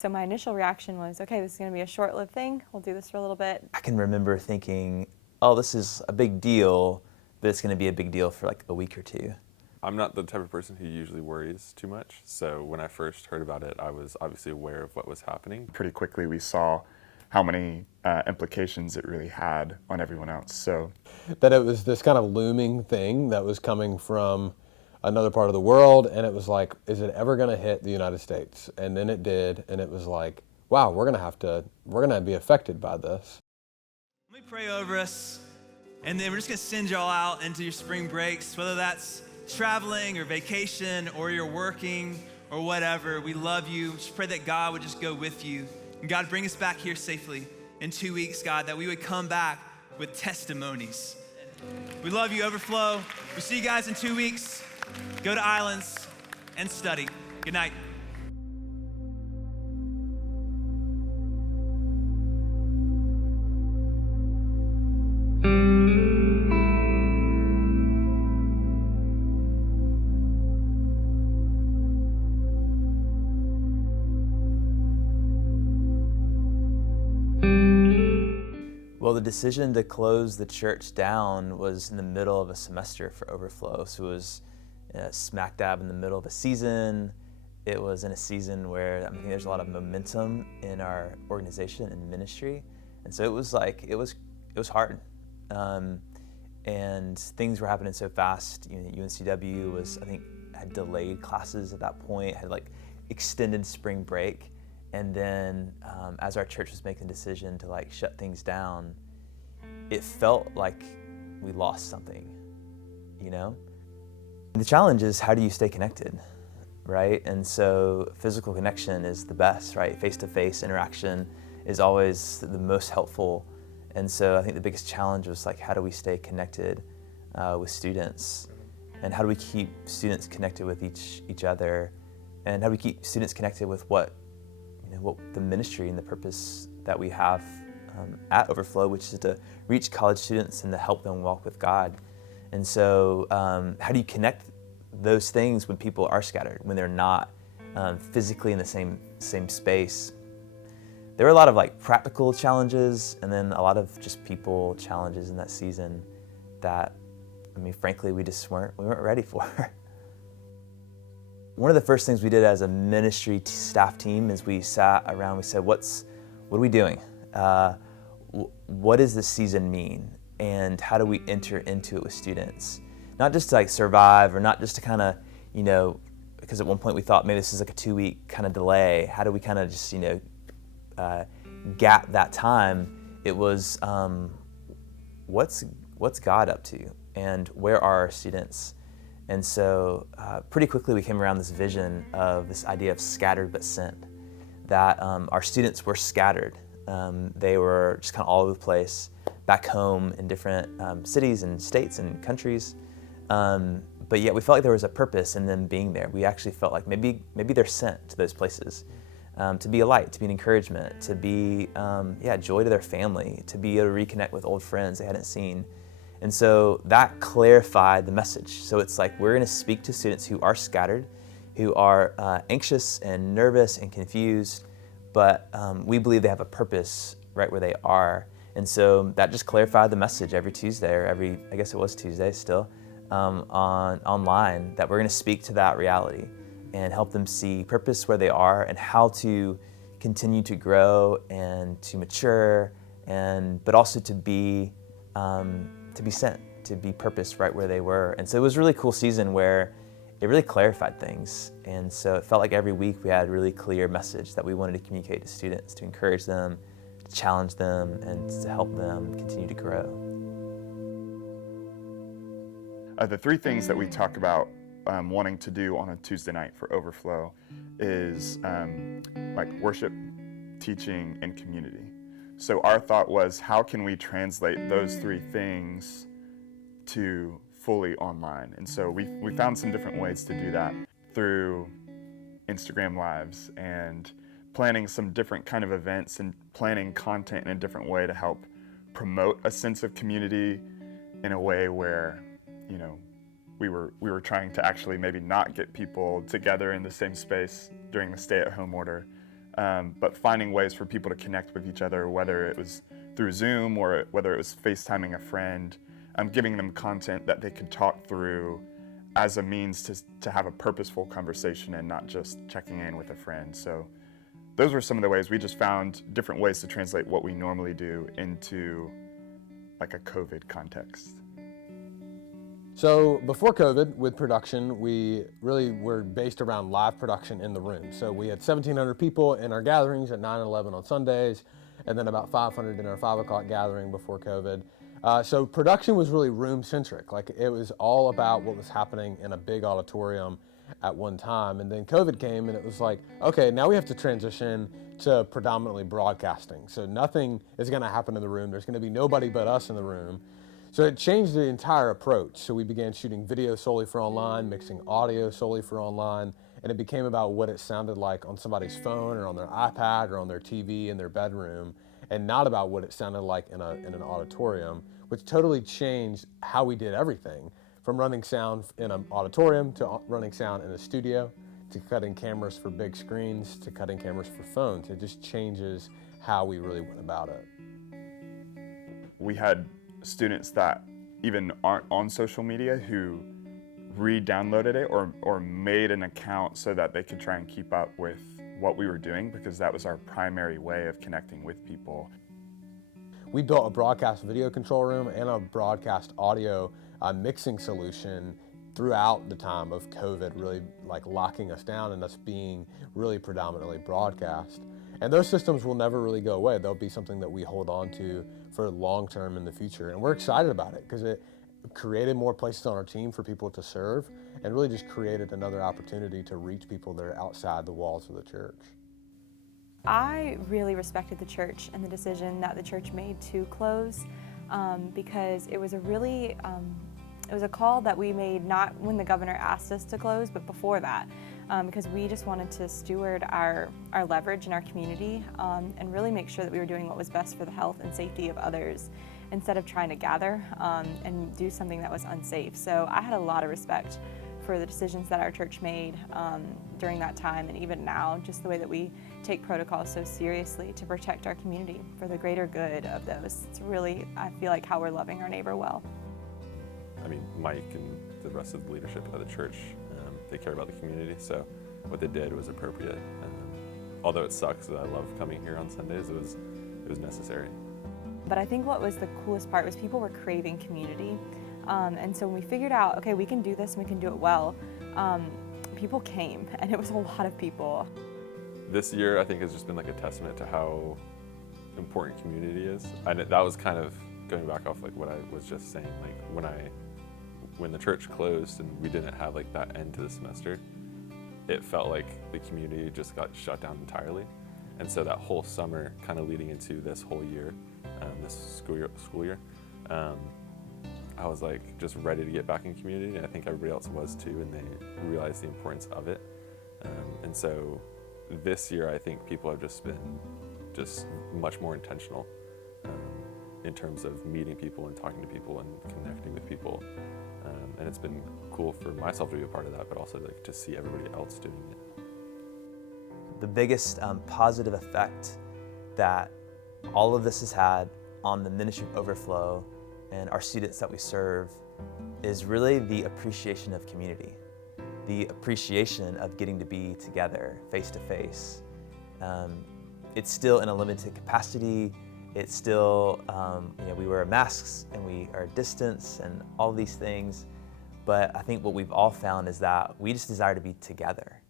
So my initial reaction was, okay, this is going to be a short-lived thing. We'll do this for a little bit. I can remember thinking, oh, this is a big deal, but it's going to be a big deal for like a week or two. I'm not the type of person who usually worries too much, so when I first heard about it, I was obviously aware of what was happening. Pretty quickly we saw how many implications it really had on everyone else. So that it was this kind of looming thing that was coming from another part of the world, and it was like, is it ever going to hit the United States? And then it did, and it was like, wow, we're going to be affected by this. Let me pray over us, and then we're just going to send y'all out into your spring breaks, whether that's traveling or vacation or you're working or whatever. We love you. Just pray that God would just go with you. And God, bring us back here safely in 2 weeks, God, that we would come back with testimonies. We love you, Overflow. We'll see you guys in 2 weeks. Go to Islands and study. Good night. Well, the decision to close the church down was in the middle of a semester for Overflow. So it was smack dab in the middle of a season. It was in a season where I think there's a lot of momentum in our organization and ministry. And so it was like, it was hard. And things were happening so fast. UNCW was, I think, had delayed classes at that point, had like extended spring break. And then as our church was making the decision to like shut things down, it felt like we lost something, you know? The challenge is, how do you stay connected, right? And so physical connection is the best, right? Face-to-face interaction is always the most helpful. And so I think the biggest challenge was like, how do we stay connected with students? And how do we keep students connected with each other? And how do we keep students connected with what the ministry and the purpose that we have at Overflow, which is to reach college students and to help them walk with God. And so how do you connect those things when people are scattered, when they're not physically in the same space? There were a lot of like practical challenges, and then a lot of just people challenges in that season that, I mean, frankly, we weren't ready for. One of the first things we did as a ministry staff team is we sat around, we said, what are we doing? What does this season mean? And how do we enter into it with students? Not just to like survive, or not just to kind of, because at one point we thought maybe this is like a 2-week kind of delay. How do we kind of just, gap that time? It was, what's God up to? And where are our students? And so pretty quickly we came around this vision of this idea of scattered but sent, that our students were scattered. They were just kind of all over the place, back home in different cities and states and countries. But yet we felt like there was a purpose in them being there. We actually felt like maybe they're sent to those places, to be a light, to be an encouragement, to be joy to their family, to be able to reconnect with old friends they hadn't seen. And so that clarified the message. So it's like, we're going to speak to students who are scattered, who are anxious and nervous and confused, but we believe they have a purpose right where they are. And so that just clarified the message every Tuesday, or I guess it was Tuesday still, online, that we're going to speak to that reality and help them see purpose where they are and how to continue to grow and to mature, but also to be sent, to be purposed right where they were. And so it was a really cool season where it really clarified things. And so it felt like every week we had a really clear message that we wanted to communicate to students, to encourage them, to challenge them, and to help them continue to grow. The 3 things that we talk about wanting to do on a Tuesday night for Overflow is like worship, teaching, and community. So our thought was, how can we translate those 3 things to fully online? And so we found some different ways to do that through Instagram Lives and planning some different kind of events and planning content in a different way to help promote a sense of community in a way where, we were trying to actually maybe not get people together in the same space during the stay-at-home order, but finding ways for people to connect with each other, whether it was through Zoom or whether it was FaceTiming a friend, giving them content that they could talk through as a means to have a purposeful conversation and not just checking in with a friend. So those were some of the ways we just found different ways to translate what we normally do into like a COVID context. So before COVID, with production, we really were based around live production in the room. So we had 1,700 people in our gatherings at 9 and 11 on Sundays, and then about 500 in our 5 o'clock gathering before COVID. So production was really room-centric. Like, it was all about what was happening in a big auditorium at one time. And then COVID came, and it was like, okay, now we have to transition to predominantly broadcasting. So nothing is going to happen in the room. There's going to be nobody but us in the room. So it changed the entire approach. So we began shooting video solely for online, mixing audio solely for online, and it became about what it sounded like on somebody's phone or on their iPad or on their TV in their bedroom, and not about what it sounded like in an auditorium, which totally changed how we did everything, from running sound in an auditorium to running sound in a studio, to cutting cameras for big screens, to cutting cameras for phones. It just changes how we really went about it. We had students that even aren't on social media who re-downloaded it or made an account so that they could try and keep up with what we were doing, because that was our primary way of connecting with people. We built a broadcast video control room and a broadcast audio mixing solution throughout the time of COVID, really like locking us down and us being really predominantly broadcast. And those systems will never really go away. They'll be something that we hold on to for long term in the future. And we're excited about it because it created more places on our team for people to serve and really just created another opportunity to reach people that are outside the walls of the church. I really respected the church and the decision that the church made to close because it was it was a call that we made not when the governor asked us to close, but before that, because we just wanted to steward our leverage in our community and really make sure that we were doing what was best for the health and safety of others instead of trying to gather and do something that was unsafe. So I had a lot of respect for the decisions that our church made during that time, and even now, just the way that we take protocols so seriously to protect our community for the greater good of those. It's really, I feel like, how we're loving our neighbor well. I mean, Mike and the rest of the leadership of the church, they care about the community, so what they did was appropriate. Although it sucks that I love coming here on Sundays, it was necessary. But I think what was the coolest part was people were craving community. And so when we figured out, okay, we can do this and we can do it well, people came, and it was a lot of people. This year, I think, has just been like a testament to how important community is. And that was kind of going back off like what I was just saying, like when the church closed and we didn't have like that end to the semester, it felt like the community just got shut down entirely. And so that whole summer, kind of leading into this whole year, this school year, I was like just ready to get back in community, and I think everybody else was too, and they realized the importance of it. And so this year, I think people have just been much more intentional in terms of meeting people and talking to people and connecting with people. And it's been cool for myself to be a part of that, but also like to see everybody else doing it. The biggest positive effect that all of this has had on the ministry of Overflow and our students that we serve is really the appreciation of community, the appreciation of getting to be together face to face. It's still in a limited capacity. It's still, we wear masks and we are distance and all these things. But I think what we've all found is that we just desire to be together.